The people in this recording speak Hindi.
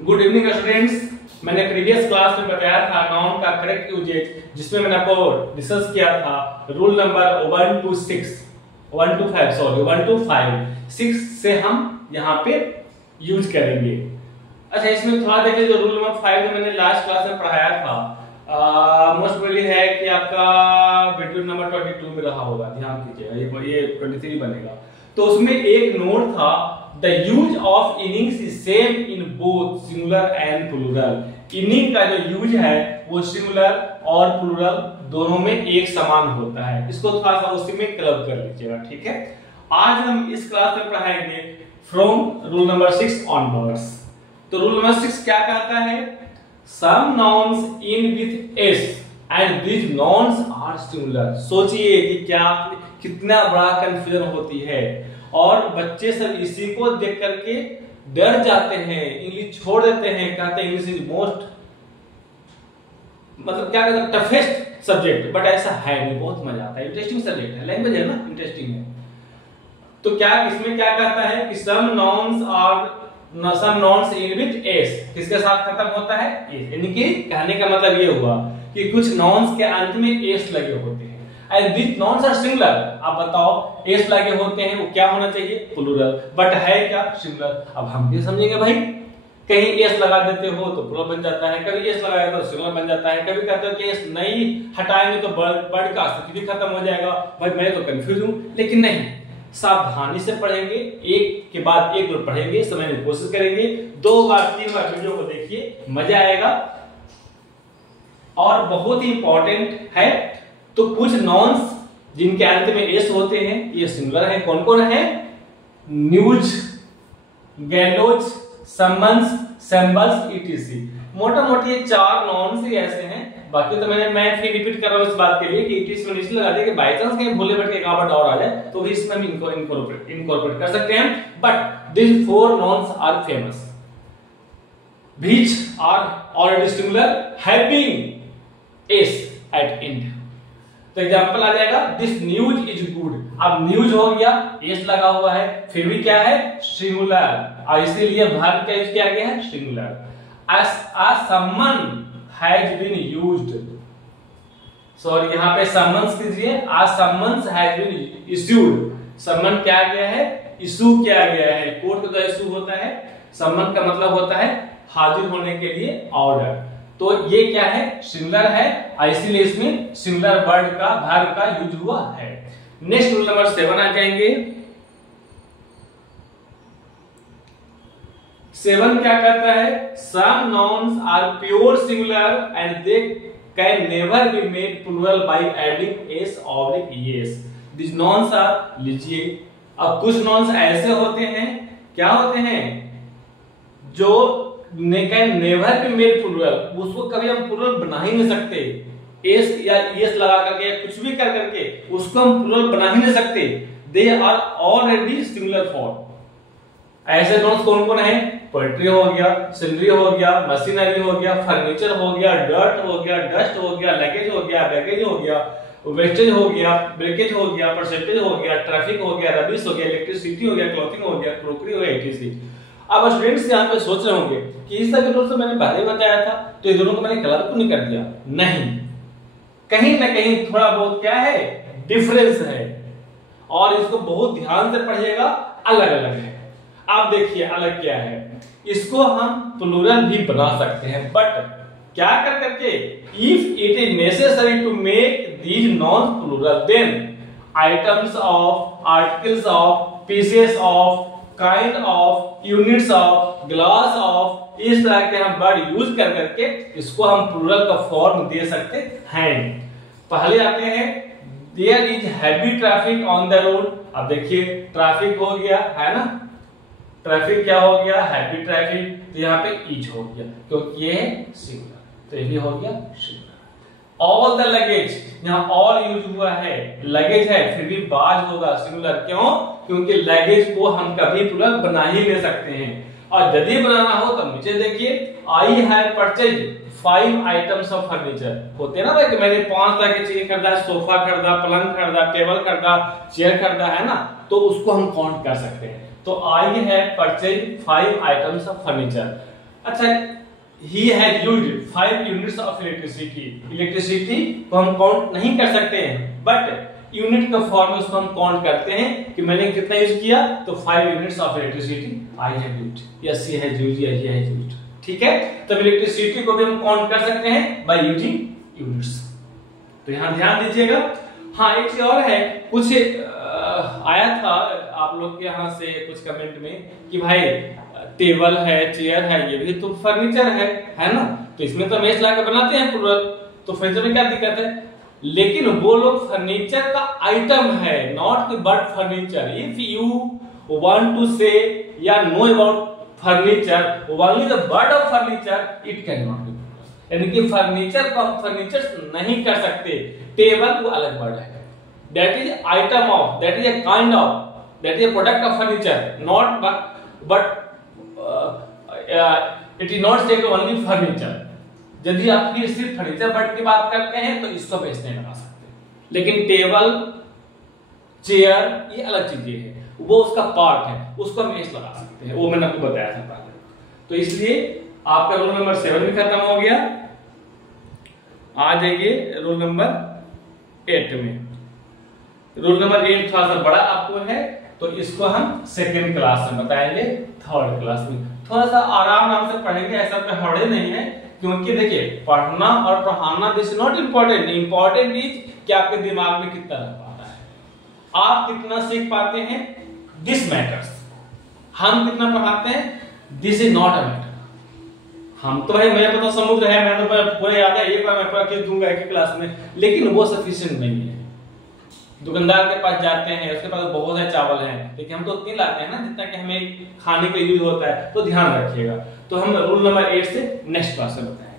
Good evening students. मैंने प्रीवियस क्लास में बताया था नाउन का करेक्ट यूजेज, जिसमें मैंने आपको डिस्कस किया था रूल नंबर 1 to 5 6 से हम यहाँ पे यूज करेंगे। अच्छा, इसमें थोड़ा देखिए, जो रूल नंबर 5 जो मैंने लास्ट क्लास में पढ़ाया था, मोस्ट प्रोबेबली है कि आपका वीडियो नंबर 22 में रहा होगा, ध्यान कीजिएगा, ये 23 बनेगा। तो उसमें एक नोट था, the use of innings is same in both singular and plural. Inning का जो यूज है वो सिंगुलर और प्लूरल दोनों में एक समान होता है। इसको थोड़ा सा उसी में क्लब कर लीजिएगा, ठीक है। आज हम इस क्लास में पढ़ाएंगे फ्रॉम रूल नंबर 6 ऑनवर्ड्स। तो रूल नंबर 6 क्या कहता है? Some nouns end with s and these nouns are singular. सोचिए कि क्या कितना बड़ा कंफ्यूजन होती है, और बच्चे सब इसी को देख करके डर जाते हैं, इंग्लिश छोड़ देते हैं, कहते हैं इंग्लिश इज मोस्ट मतलब क्या कहते हैं टफेस्ट सब्जेक्ट। बट ऐसा है नहीं, बहुत मजा आता है, इंटरेस्टिंग सब्जेक्ट है, लैंग्वेज है ना, इंटरेस्टिंग है। तो क्या इसमें क्या कहता है कि some nouns end with s, किसके साथ खत्म होता है? एस। यानी कि कहने का मतलब ये हुआ कि कुछ नाउन्स के अंत में एस लगे होते हैं, and this nouns are singular. आप बताओ, एस लगे होते हैं, वो क्या होना चाहिए? प्लूरल। बट है क्या? सिंगुलर। अब हम ये समझेंगे भाई, कहीं एस लगा देते हो तो प्लूरल बन जाता है, कभी एस लगाया तो सिंगुलर बन जाता है, कभी कहते हो कि एस नहीं हटाएंगे तो वर्ड का अस्तित्व भी खत्म हो जाएगा। भाई मैं तो कंफ्यूज हूं, लेकिन नहीं, सावधानी से पढ़ेंगे, एक के बाद एक पढ़ेंगे, समझने की कोशिश करेंगे। 2 बार 3 बार वीडियो को देखिए, मजा आएगा। और बहुत ही इंपॉर्टेंट है, तो कुछ नॉन्स जिनके अंत में एस होते हैं ये सिंगुलर है। कौन कौन है? News, gallows, summons, shambles, etc. मोटा मोटी ये 4 नॉन्स ही ऐसे हैं। बाकी तो मैं फिर रिपीट कर रहा हूं इस बात के लिए कि ईटीसी में नीचे लगा दिया कि बाय चांस कहीं भूले बैठ के गावट और आ जाए तो भी इसमें हम इनको इनकॉर्पोरेट कर सकते हैं। But this 4 nouns are famous, which are already singular having S at end. तो एग्जांपल आ जाएगा, दिस न्यूज इज गुड। अब न्यूज हो गया, एस लगा हुआ है, फिर भी क्या है? सिंगुलर, और इसीलिए वर्ब का यूज किया गया है singular. as someone has been used, sorry यहाँ पे समन्स कीजिए, as summons has been issued। समन क्या गया है? इशू किया गया है। कोर्ट का इशू होता है, समन का मतलब होता है हाजिर होने के लिए ऑर्डर। तो ये क्या है? सिंगुलर है, इसीलिए इसमें सिंगुलर वर्ड का वर्ब का यूज हुआ है। नेक्स्ट रूल नंबर 7 आ जाएंगे। 7 क्या कहता है? Some nouns are pure singular and they can never be made plural by adding s oblique s. This nouns are, लीजिए, अब कुछ नाउन्स ऐसे होते हैं, क्या होते हैं? जो can never be made plural, उसको कभी हम प्लूरल बना ही नहीं सकते। एस या एस लगा करके कुछ भी कर करके उसको हम प्लूरल बना ही नहीं सकते। They are already singular form. ऐसे नाउन्स कौन कौन है? पोएट्री हो गया, सीनरी हो गया, मशीनरी हो गया, फर्नीचर हो गया, डर्ट हो गया, डस्ट हो गया, लगेज हो गया, बैगेज हो गया, वेस्टेज हो गया, ब्रेकेज हो गया, परसेंटेज हो गया, ट्रैफिक हो गया, रबिश हो गया, इलेक्ट्रिसिटी हो गया, क्लॉथिंग हो गया, क्रोकरी हो गया, एटीसी। अब स्टूडेंट्स यहाँ पे सोच रहे होंगे कि इस तरह के रूल्स तो मैंने पहले बताया था, तो ये दोनों को मैंने कलर क्यों नहीं कर दिया? नहीं, कहीं ना कहीं थोड़ा बहुत क्या है? डिफरेंस है, और इसको बहुत ध्यान से पढ़िएगा, अलग अलग है। आप देखिए अलग क्या है। इसको हम प्लूरल भी बना सकते हैं, बट क्या कर करके? If it is necessary to make these non plural, then items of, articles of, pieces of, kind of, units of, glass of, इस तरह के हम वर्ड यूज कर करके इसको हम प्लूरल का फॉर्म दे सकते हैं। पहले आते हैं, there is heavy traffic on the road. अब देखिए, ट्रैफिक हो गया है ना, ट्रैफिक क्या हो गया? Heavy traffic. तो यहाँ पे इज हो गया क्योंकि ये सिंगुलर, तो ये हो गया सिंगुलर। ऑल द लगेज, यहाँ ऑल यूज हुआ है, लगेज है फिर भी बाज होगा सिंगुलर। क्यों? क्योंकि लगेज को हम कभी प्लूरल बना ही ले सकते हैं। और यदि बनाना हो तो नीचे देखिए, I have purchase 5 items of furniture. होते हैं ना भाई कि मैंने 5 तरह की चीजें खरीदा, सोफा खरीदा, पलंग खरीदा, टेबल खरीदा, चेयर खरीदा, है ना, तो उसको हम काउंट कर सकते हैं। तो I have purchase 5 items of furniture. अच्छा, he has used 5 units of electricity। Electricity को हम काउंट नहीं कर सकते हैं, बट यूनिट का फॉर्म में उसको हम काउंट करते हैं कि मैंने कितना यूज किया, तो 5 units of electricity I have used या सी हैज यूज्ड या ही हैज यूज्ड। ठीक है, तो इलेक्ट्रिसिटी को भी हम काउंट कर सकते हैं बाय यूजिंग यूनिट्स। तो यहां ध्यान दीजिएगा। हाँ, एक चीज और है, कुछ आया था आप लोग के यहाँ से कुछ कमेंट में कि भाई टेबल है, चेयर है, ये भी तो फर्नीचर है ना, तो इसमें तो मेज ला के बनाते हैं प्लुरल, तो फर्नीचर में क्या दिक्कत है? लेकिन वो लोग फर्नीचर का आइटम है, not the but furniture. If you want to say या know about furniture only the bird of furniture, it can not be, यानी कि फर्नीचर को हम फर्नीचर नहीं कर सकते। टेबल वो अलग वर्ड है, that is item of, that is a kind of, that is a product of furniture, not but it is not said only furniture. यदि आप फिर सिर्फ फर्नीचर बट की बात करते हैं तो इसको बेच नहीं लगा सकते, लेकिन टेबल चेयर ये अलग चीजें हैं, वो उसका पार्ट है, उसको हम एस लगा सकते हैं, वो मैंने आपको बताया था पहले। तो इसलिए आपका रोल नंबर 7 भी खत्म हो गया। आ जाइए रोल नंबर 8 में। रोल नंबर 8 थोड़ा सा बड़ा आपको है, तो इसको हम सेकेंड क्लास में बताएंगे, थर्ड क्लास में थोड़ा सा आराम से पढ़ेंगे, ऐसा तो हड़े नहीं है, क्योंकि देखिए पढ़ना और पढ़ाना this not important, important is कि आपके दिमाग में कितना रह पाता है, आप कितना सीख पाते हैं, दिस मैटर्स। हम कितना पढ़ाते हैं, this is not a matter. हम तो भाई मेरे पता समुद्र है, मैं तो पूरा याद है, एक बार मैं पढ़ के दूंगा एक क्लास में, लेकिन वो सफिशिएंट नहीं है। दुकानदार के पास जाते हैं, उसके पास बहुत सारे चावल हैं, लेकिन हम तो उतनी लाते हैं ना जितना कि हमें खाने के यूज होता है, तो ध्यान रखिएगा। तो हम रूल नंबर 8 से नेक्स्ट क्लास में बताएंगे।